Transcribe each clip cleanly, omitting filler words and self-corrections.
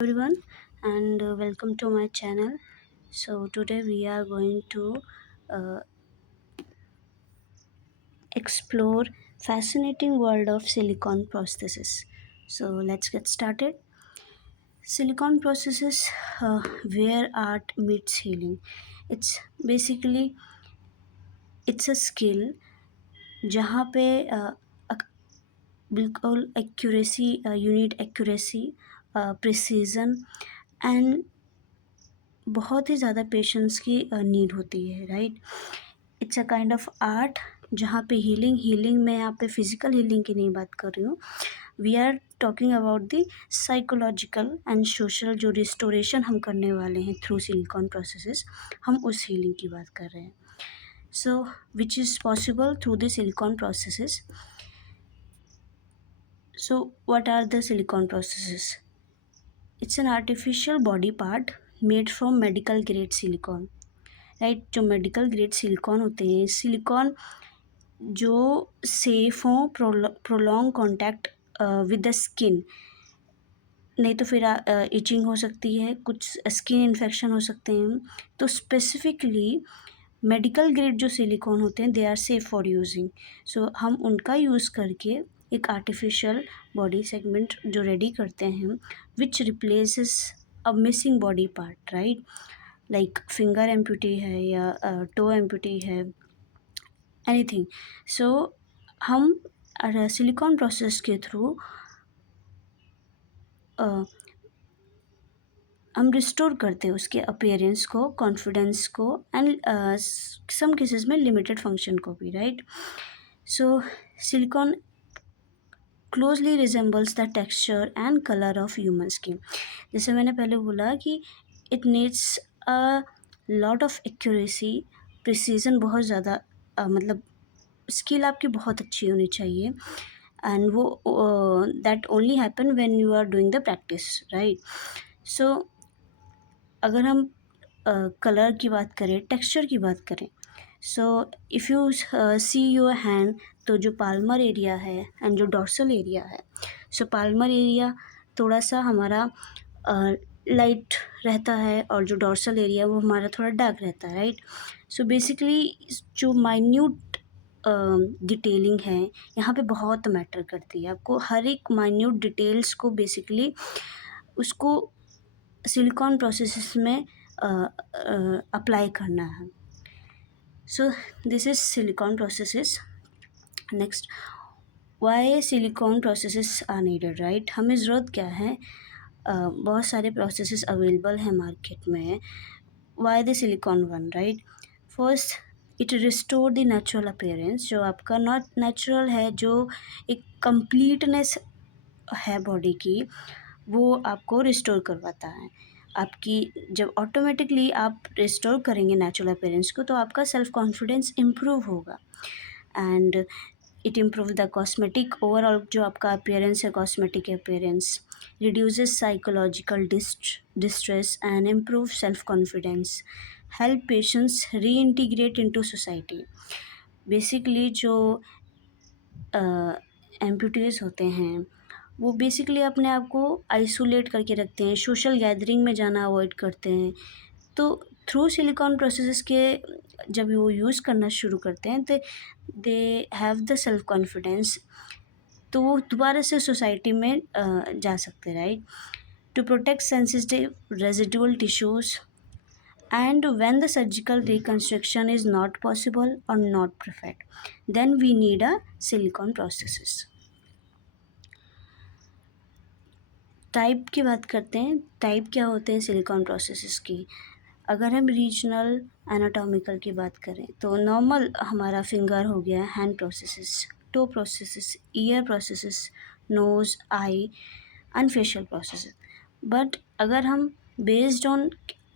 Everyone, and welcome to my channel. So today we are going to uh, explore fascinating world of silicon prosthesis. So let's get started. Silicon processes, where art meets healing. It's basically it's a skill जहाँ पे बिल्कुल accuracy, you need accuracy, precision and बहुत ही ज़्यादा patience की need होती है, right? It's a kind of art जहाँ पे हीलिंग मैं यहाँ पे फिजिकल हीलिंग की नहीं बात कर रही हूँ. We are talking about the psychological and social जो रिस्टोरेशन हम करने वाले हैं थ्रू सिलिकॉन प्रोसेसेस, हम उस हीलिंग की बात कर रहे हैं. So which is possible through the silicone processes. So what are the silicone processes? It's an artificial body part made from medical grade silicone, right? जो मेडिकल ग्रेड सिलिकॉन होते हैं, सिलिकॉन जो सेफ हों, prolong contact with the skin, नहीं तो फिर etching हो सकती है, कुछ स्किन इन्फेक्शन हो सकते हैं. तो स्पेसिफिकली मेडिकल ग्रेड जो सिलिकॉन होते हैं they are safe for using. So हम उनका यूज़ करके एक आर्टिफिशियल बॉडी सेगमेंट जो रेडी करते हैं which replaces a missing body part, right? Like finger amputee है या टो एम्पूटी है, एनीथिंग. सो हम सिलिकॉन प्रोसेस के थ्रू हम रिस्टोर करते हैं उसके अपीयरेंस को, कॉन्फिडेंस को एंड सम केसेस में लिमिटेड फंक्शन को भी, right? So silicon closely resembles the texture and colour of human skin. जैसे मैंने पहले बोला कि it needs a lot of accuracy, precision बहुत ज़्यादा, मतलब स्किल आपकी बहुत अच्छी होनी चाहिए. एंड वो that only happen when you are doing the practice, right? So अगर हम कलर की बात करें, टेक्सचर की बात करें, so if you see your hand, तो जो पाल्मर एरिया है एंड जो डॉर्सल एरिया है, सो पाल्मर एरिया थोड़ा सा हमारा लाइट रहता है और जो डॉर्सल एरिया वो हमारा थोड़ा डार्क रहता है, राइट? सो बेसिकली जो माइन्यूट डिटेलिंग है यहाँ पे बहुत मैटर करती है. आपको हर एक माइन्यूट डिटेल्स को बेसिकली उसको सिलिकॉन प्रोसेसेस में अप्लाई करना है. So this is silicone prostheses. Next, why silicone prostheses are needed, right? हमें ज़रूरत क्या है? बहुत सारे प्रोसेसेस अवेलेबल हैं मार्केट में. Why the silicone one, right? First, it restore the natural appearance. जो आपका नॉट नेचुरल है, जो एक कंप्लीटनेस है बॉडी की, वो आपको रिस्टोर करवाता है. आपकी जब ऑटोमेटिकली आप रिस्टोर करेंगे नेचुरल अपीयरेंस को, तो आपका सेल्फ कॉन्फिडेंस इम्प्रूव होगा. And it improve the cosmetic, overall जो आपका अपीयरेंस है, cosmetic appearance, reduces psychological distress and improve self confidence, help patients री इंटीग्रेट इनटू सोसाइटी. बेसिकली जो एम्पूटीज़ होते हैं वो बेसिकली अपने आप को आइसोलेट करके रखते हैं, सोशल गैदरिंग में जाना अवॉइड करते हैं. तो थ्रू सिलिकॉन प्रोसेसेस के जब वो यूज़ करना शुरू करते हैं तो they have the self confidence, तो वो दोबारा से सोसाइटी में जा सकते हैं, right? To protect sensitive residual tissues, and when the surgical reconstruction is not possible or not perfect, then we need a silicone prosthesis. Type की बात करते हैं. टाइप क्या होते हैं सिलिकॉन प्रोसेसेस की? अगर हम रीजनल एनाटॉमिकल की बात करें तो नॉर्मल हमारा फिंगर हो गया, hand prostheses, toe prostheses, ear prostheses, nose, eye and facial prostheses. But अगर हम बेस्ड ऑन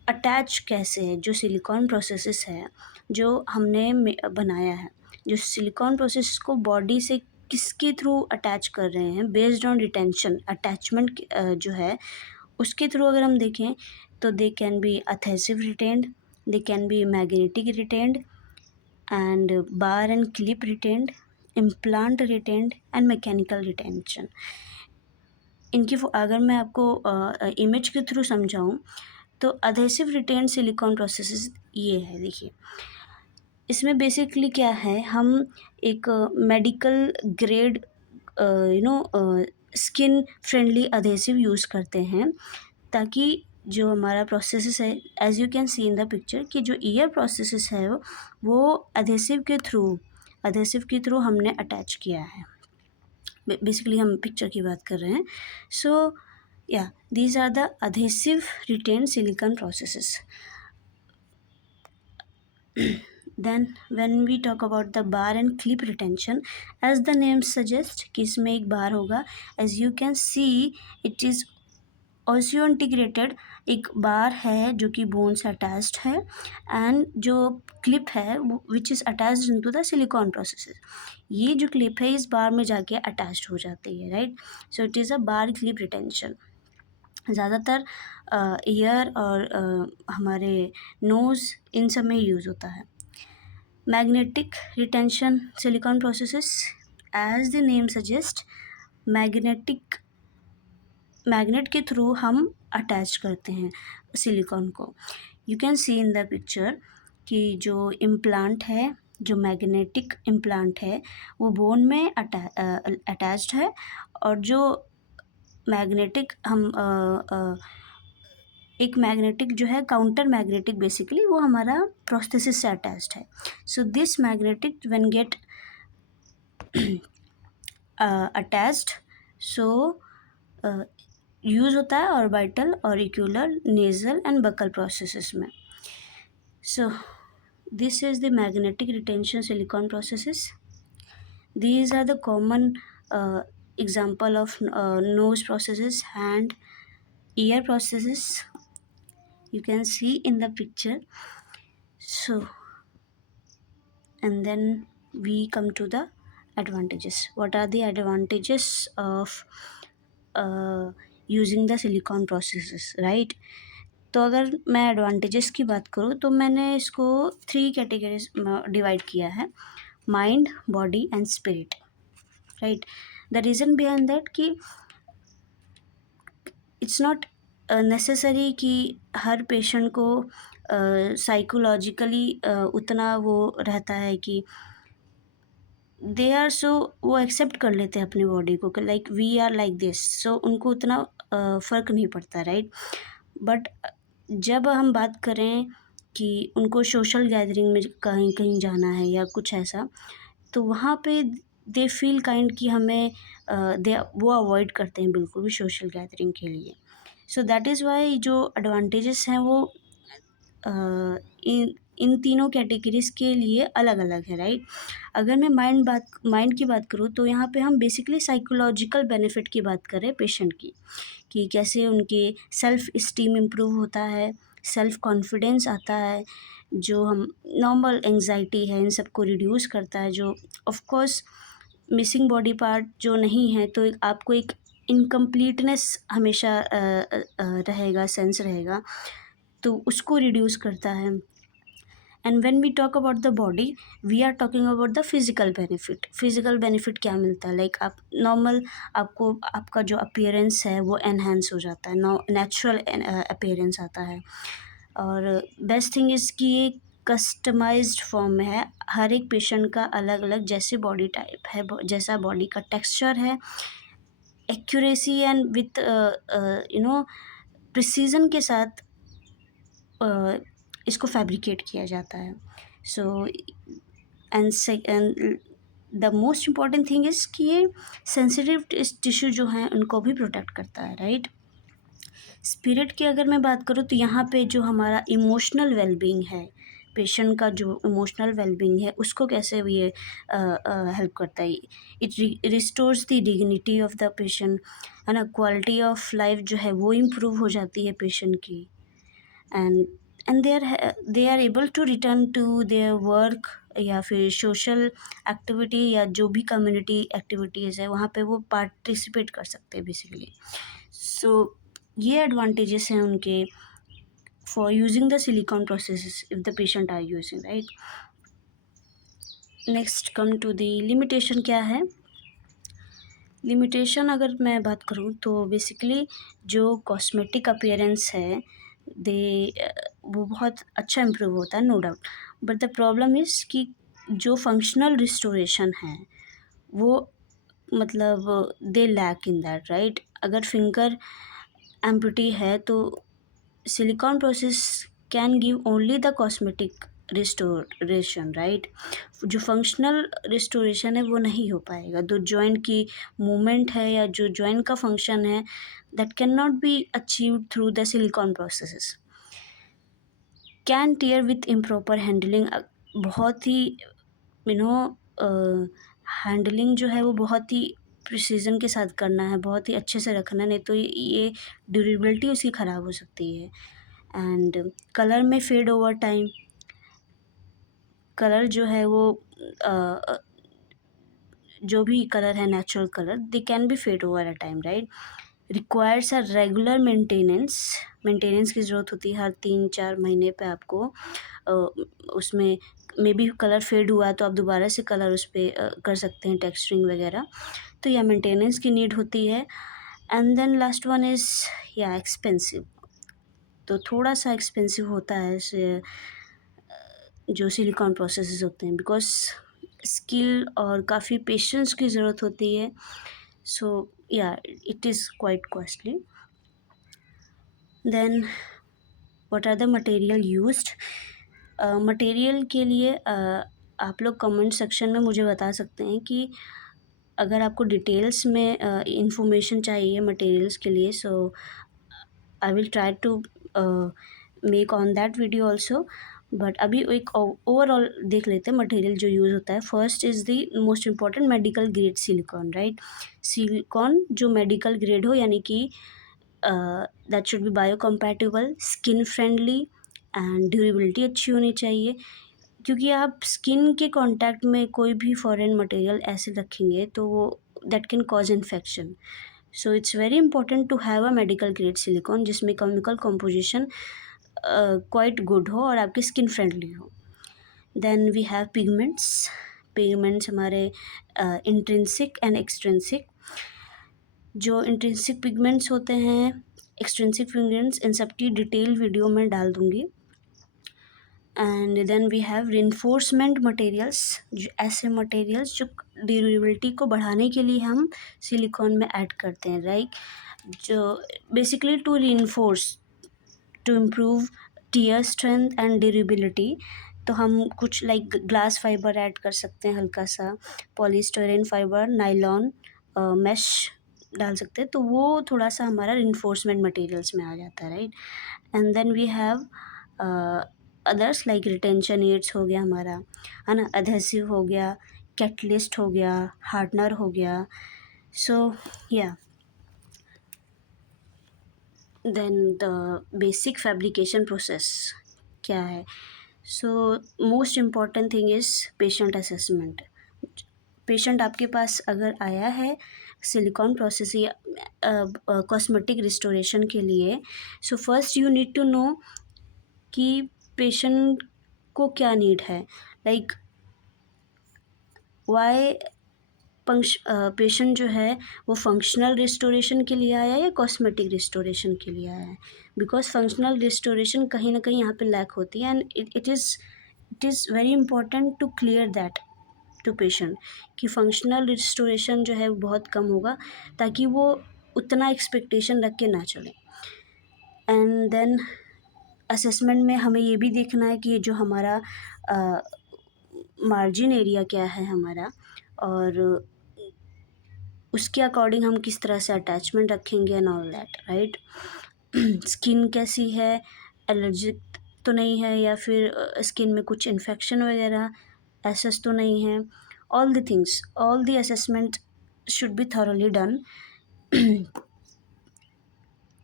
अटैच कैसे है, जो सिलिकॉन प्रोसेसेस है जो हमने बनाया है, जो सिलिकॉन प्रोसेस को बॉडी से किसके थ्रू अटैच कर रहे हैं, बेस्ड ऑन रिटेंशन, अटैचमेंट जो है उसके थ्रू अगर हम देखें तो they can be adhesive retained, they can be magnetic retained and bar and clip retained, implant retained and mechanical retention. इनकी अगर मैं आपको इमेज के थ्रू समझाऊँ तो अधेसिव रिटेन सिलिकॉन प्रोसेसेस ये है, देखिए इसमें बेसिकली क्या है, हम एक medical grade skin friendly adhesive use करते हैं ताकि जो हमारा प्रोसेसेस है, as you can see in the picture, कि जो ईयर प्रोसेसेस है वो अधेसिव के थ्रू हमने अटैच किया है। बेसिकली हम पिक्चर की बात कर रहे हैं। So yeah these are the adhesive retained silicone prostheses. Then when we talk about the bar and clip retention, as the name suggests कि इसमें एक बार होगा, as you can see it is osseointegrated, एक बार है जो कि बोन से attached है, एंड जो क्लिप है which is attached into the silicone processes, ये जो क्लिप है इस बार में जाके अटैच्ड हो जाती है, right. So it is a bar clip retention. ज़्यादातर ईयर और हमारे नोज़ इन सब में यूज़ होता है। Magnetic retention silicone prostheses, as the name suggest, magnet के थ्रू हम अटैच करते हैं सिलिकॉन को। You can see in the picture कि जो इम्प्लांट है, जो मैग्नेटिक इम्प्लांट है वो बोन में अटैच्ड है, और जो मैग्नेटिक एक मैग्नेटिक जो है काउंटर मैग्नेटिक, बेसिकली वो हमारा प्रोस्थेसिस से अटैच्ड है। So this magnetic when get attached, so use होता है orbital, auricular, nasal and buccal processes में। So this is the magnetic retention silicone processes. These are the common example of nose processes and ear processes. You can see in the picture. So, and then we come to the advantages. What are the advantages of using the silicone processes, right? तो अगर मैं advantages की बात करूँ तो मैंने इसको 3 categories divide किया है, mind, body and spirit, right. The reason behind that कि इट्स नॉट नेसेसरी कि हर पेशेंट को साइकोलॉजिकली उतना वो रहता है कि दे आर सो, वो एक्सेप्ट कर लेते हैं अपनी बॉडी को कि like we are like this, so उनको उतना फ़र्क नहीं पड़ता, राइट। बट जब हम बात करें कि उनको सोशल गैदरिंग में कहीं कहीं जाना है या कुछ ऐसा, तो वहाँ पे दे फील काइंड कि हमें वो अवॉइड करते हैं बिल्कुल भी सोशल गैदरिंग के लिए। सो दैट इज़ वाई जो एडवांटेजेस हैं वो इन तीनों कैटेगरीज़ के लिए अलग अलग है, राइट। अगर मैं माइंड की बात करूँ तो यहाँ पे हम बेसिकली साइकोलॉजिकल बेनिफिट की बात करें पेशेंट की, कि कैसे उनके सेल्फ इस्टीम इम्प्रूव होता है, सेल्फ कॉन्फिडेंस आता है, जो हम नॉर्मल एंग्जाइटी है इन सब को रिड्यूस करता है, जो of course missing body part जो नहीं है तो आपको एक इनकम्प्लीटनेस हमेशा रहेगा, सेंस रहेगा, तो उसको रिड्यूस करता है। And when we talk about the body, we are talking about the physical benefit क्या मिलता है, लाइक आप नॉर्मल, आपको आपका जो अपीयरेंस है वो एनहेंस हो जाता है, नेचुरल अपीयरेंस आता है। और बेस्ट थिंग इज़ कि ये कस्टमाइज्ड फॉर्म में है, हर एक पेशेंट का अलग अलग जैसे बॉडी टाइप है, जैसा बॉडी का टेक्सचर है, एक्यूरेसी एंड विथ प्रिसीजन के साथ इसको फैब्रिकेट किया जाता है। So and the most important thing is कि ये सेंसिटिव टिश्यू जो हैं उनको भी प्रोटेक्ट करता है, राइट। स्पिरिट की अगर मैं बात करूँ तो यहाँ पे जो हमारा इमोशनल वेलबींग है, पेशेंट का जो इमोशनल वेलबींग है उसको कैसे ये हेल्प करता है, it restores the dignity of the patient, है ना, क्वालिटी ऑफ लाइफ जो है वो इम्प्रूव हो जाती है पेशेंट की, and they are able to return to their work या फिर सोशल एक्टिविटी या जो भी कम्युनिटी एक्टिविटीज़ है वहाँ पे वो पार्टिसिपेट कर सकते हैं बेसिकली। सो ये एडवांटेजेस हैं उनके for using the silicone prostheses if the patient are using, right. Next come to the limitation क्या है। लिमिटेशन अगर मैं बात करूँ तो बेसिकली जो कॉस्मेटिक अपीयरेंस है दे वो बहुत अच्छा इम्प्रूव होता है, no doubt. But the problem is कि जो फंक्शनल रिस्टोरेशन है वो मतलब they lack in that, right. अगर फिंगर एम्पुटी है तो silicone prosthesis can give only the cosmetic restoration, right. जो फंक्शनल रिस्टोरेशन है वो नहीं हो पाएगा। जो जॉइंट की मूवमेंट है या जो जॉइंट का फंक्शन है that can not be achieved through the silicone prostheses. Can tear with improper handling, बहुत ही यू नो हैंडलिंग जो है वो बहुत ही प्रिसीजन के साथ करना है, बहुत ही अच्छे से रखना, नहीं तो ये ड्यूरेबिलिटी उसकी ख़राब हो सकती है। एंड कलर में फेड ओवर टाइम, कलर जो है वो अ, जो भी कलर है natural colour they can be fed over a time, right. Requires a regular maintenance की ज़रूरत होती है। हर 3-4 महीने पे आपको उसमें मे बी कलर फेड हुआ तो आप दोबारा से कलर उस पर कर सकते हैं, टेक्सचरिंग वगैरह। तो या मेंटेनेंस की नीड होती है। And then last one is yeah expensive, तो थोड़ा सा एक्सपेंसिव होता है जो सिलिकॉन प्रोसेसेस होते हैं, बिकॉज स्किल और काफ़ी पेशेंस की ज़रूरत होती है। So yeah it is quite costly. Then what are the material used. Material के लिए आप लोग कमेंट सेक्शन में मुझे बता सकते हैं कि अगर आपको डिटेल्स में इंफॉर्मेशन चाहिए मटेरियल्स के लिए, so I will try to make on that video also. But अभी एक ओवरऑल देख लेते हैं मटेरियल जो यूज़ होता है। First is the most important medical grade silicone, right. Silicon जो मेडिकल ग्रेड हो, यानी कि that should be biocompatible, skin friendly and durability अच्छी होनी चाहिए। क्योंकि आप स्किन के कांटेक्ट में कोई भी फॉरेन मटेरियल ऐसे रखेंगे तो वो that can cause infection. So it's very important to have a medical grade silicone जिसमें केमिकल कॉम्पोजिशन क्वाइट गुड हो और आपकी स्किन फ्रेंडली हो। देन वी हैव पिगमेंट्स हमारे इंट्रिंसिक एंड एक्सट्रिंसिक। जो इंट्रिंसिक पिगमेंट्स होते हैं, एक्सट्रिंसिक पिगमेंट्स, इन सब की डिटेल वीडियो में डाल दूँगी। And then we have reinforcement materials, जो ऐसे मटेरियल्स जो ड्यूरेबिलिटी को बढ़ाने के लिए हम सिलिकॉन में ऐड करते हैं, राइट। जो basically to reinforce, to improve tear strength and durability. तो हम कुछ लाइक ग्लास फाइबर ऐड कर सकते हैं, हल्का सा पॉलीस्टायरीन फाइबर, नायलॉन, मैश डाल सकते हैं, तो वो थोड़ा सा हमारा रिइंफोर्समेंट मटेरियल्स में आ जाता है, right. And then we have others like retention aids हो गया हमारा, है ना, अधेसिव हो गया, कैटलिस्ट हो गया, हार्डनर हो गया। So yeah then the basic fabrication process क्या है। So most important thing is patient assessment. Patient आपके पास अगर आया है सिलिकॉन प्रोसेस या कॉस्मेटिक रिस्टोरेशन के लिए, so first you need to know कि पेशेंट को क्या नीड है, लाइक वाई पेशेंट जो है वो फंक्शनल रिस्टोरेशन के लिए आया है या कॉस्मेटिक रिस्टोरेशन के लिए आया है। बिकॉज फंक्शनल रिस्टोरेशन कहीं ना कहीं यहाँ पे लैक होती है, and it is very important to clear that to patient कि फंक्शनल रिस्टोरेशन जो है वो बहुत कम होगा, ताकि वो उतना एक्सपेक्टेशन रख के ना चले। एंड देन असेसमेंट में हमें ये भी देखना है कि जो हमारा मार्जिन एरिया क्या है हमारा, और उसके अकॉर्डिंग हम किस तरह से अटैचमेंट रखेंगे and all that, right. Skin कैसी है, एलर्जिक तो नहीं है, या फिर स्किन में कुछ इन्फेक्शन वगैरह ऐसा तो नहीं है। All the things, all the assessment should be thoroughly done.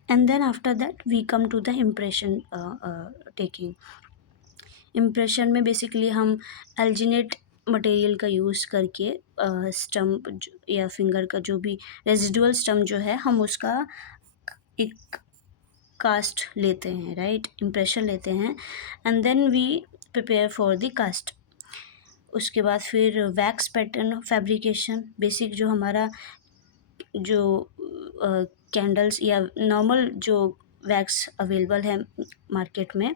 And then after that we come to the impression taking. Impression में बेसिकली हम एल्जिनेट मटेरियल का यूज़ करके स्टम्प या फिंगर का जो भी रेजिडुअल स्टम्प जो है हम उसका एक कास्ट लेते हैं, राइट, इम्प्रेशन लेते हैं। And then we prepare for the cast. उसके बाद फिर वैक्स पैटर्न फैब्रिकेशन, बेसिक जो हमारा जो कैंडल्स या नॉर्मल जो वैक्स अवेलेबल है मार्केट में,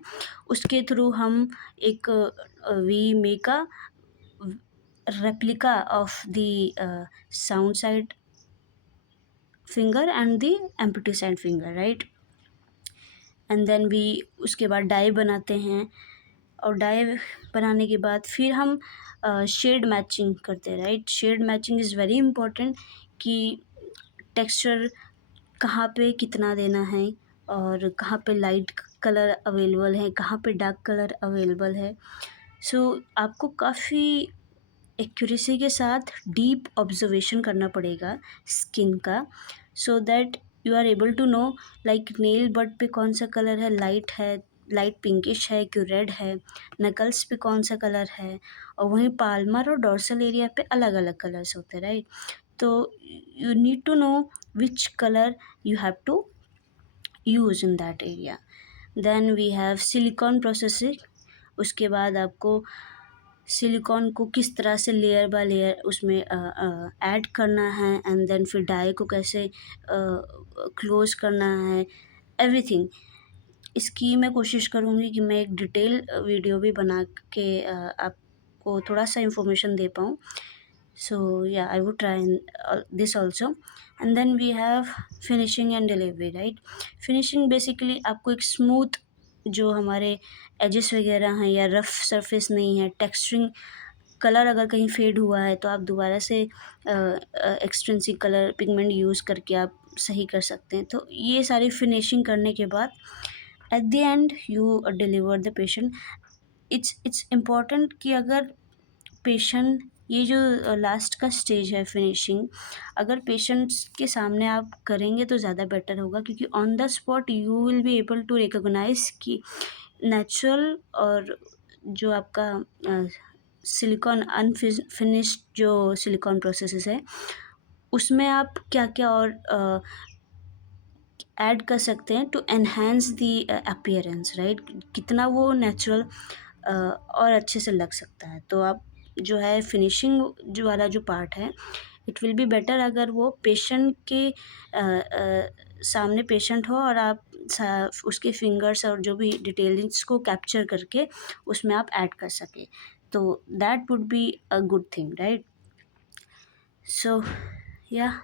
उसके थ्रू हम एक we make a replica of the sound side finger and the empty side finger, right? And then we उसके बाद डाई बनाते हैं, और डाई बनाने के बाद फिर हम शेड मैचिंग करते हैं, right? Shade matching is very important कि टेक्सचर कहाँ पे कितना देना है, और कहाँ पे लाइट कलर अवेलेबल है, कहाँ पे डार्क कलर अवेलेबल है. सो आपको काफ़ी एक्यूरेसी के साथ डीप ऑब्जर्वेशन करना पड़ेगा स्किन का, so that you are able to know like nail bud पे कौन सा कलर है, लाइट पिंकिश है कि रेड है, नकल्स पे कौन सा कलर है, और वहीं पाल्मर और डोर्सल एरिया पे अलग अलग कलर्स होते हैं, राइट? तो you need to know which colour you have to use in that area. Then we have silicone processing. उसके बाद आपको सिलिकॉन को किस तरह से लेयर बाय लेयर उसमें ऐड करना है, एंड देन फिर डाई को कैसे क्लोज करना है, एवरीथिंग. इसकी मैं कोशिश करूँगी कि मैं एक डिटेल वीडियो भी बना के आपको थोड़ा सा इंफॉर्मेशन दे पाऊँ. So yeah, I would try this also. And then we have finishing and delivery, right? Finishing basically आपको एक स्मूथ जो हमारे एजेस वगैरह हैं या रफ सरफेस नहीं है, टेक्सचरिंग कलर अगर कहीं फेड हुआ है तो आप दोबारा से एक्सट्रिंसिक कलर पिगमेंट यूज़ करके आप सही कर सकते हैं. तो ये सारी फिनिशिंग करने के बाद at the end you deliver the patient. It's important कि अगर पेशेंट, ये जो लास्ट का स्टेज है फिनिशिंग, अगर पेशेंट्स के सामने आप करेंगे तो ज़्यादा बेटर होगा, क्योंकि on the spot you will be able to recognize कि नेचुरल और जो आपका सिलिकॉन अनफिनिश्ड जो सिलिकॉन प्रोसेसेस है उसमें आप क्या क्या और ऐड कर सकते हैं to enhance the appearance, right? कितना वो नेचुरल और अच्छे से लग सकता है. तो आप जो है फिनिशिंग जो वाला जो पार्ट है, इट विल बी बेटर अगर वो पेशेंट के सामने पेशेंट हो और आप उसके फिंगर्स और जो भी डिटेल्स को कैप्चर करके उसमें आप ऐड कर सकें. तो that would be a good thing, right? So या